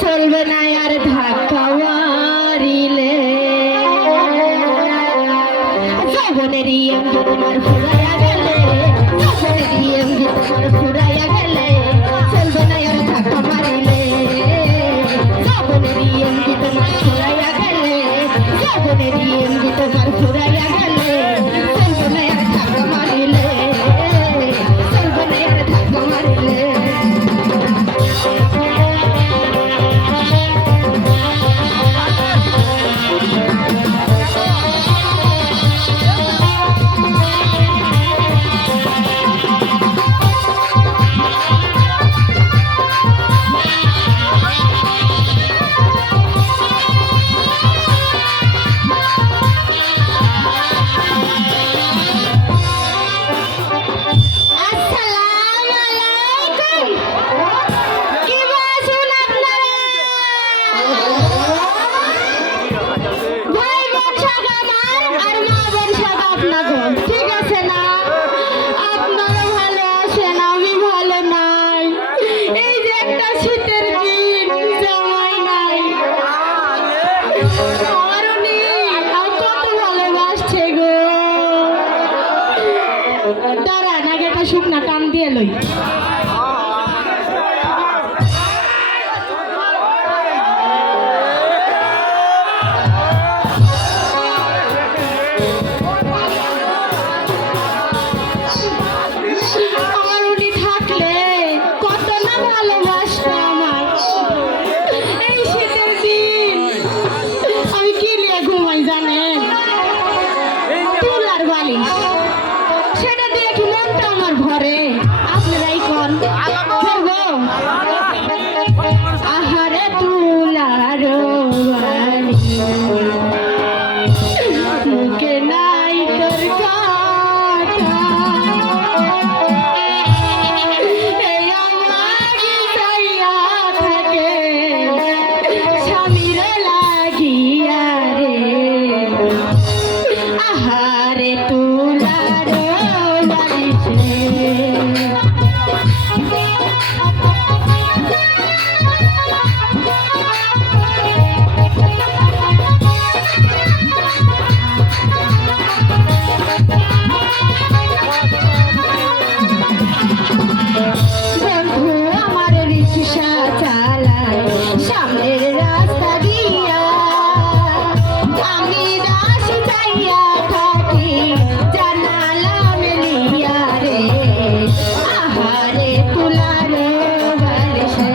চলবে না আর ধাক্কা মারিলে যৌবনেরই অঙ্গ তোমার ফুরাইয়া গেলে যৌবনেরই অঙ্গ তোমার ফুরাইয়া গেলে চলবে না আর ধাক্কা মারিলে যৌবনেরই অঙ্গ তোমার ফুরাইয়া গেলে যৌবনেরই অঙ্গ তোমার ফুরাইয়া গেলে চলবে না আর ধাক্কা মারিলে চলবে না আর ধাক্কা মারিলে ঠিক আছে না? আপনারা ভালো আছেন, আমি ভালো নাই। এই যে একটা শীতের দিন, জামাই নাই, আমারও নেই, আর কত ভালোবাসছে গো। দাঁড়ান আগে একটা শুকনা টান দিয়ে লই। সেটা দিয়ে কি মনটা আমার ঘরে আপনারাই কন খেলবো আহারে তুলার মুখে নাই তোর কথা এই আমার চাইয়া থাকে স্বামীর লাগিয়া রে আহারে তুলার বন্ধু আমার রিক্সা চালায় সামনের রাস্তা দিয়া আমি দাস চাইয়া থাকি জানালা মেলিয়া রে আহারে তুলার বালিশে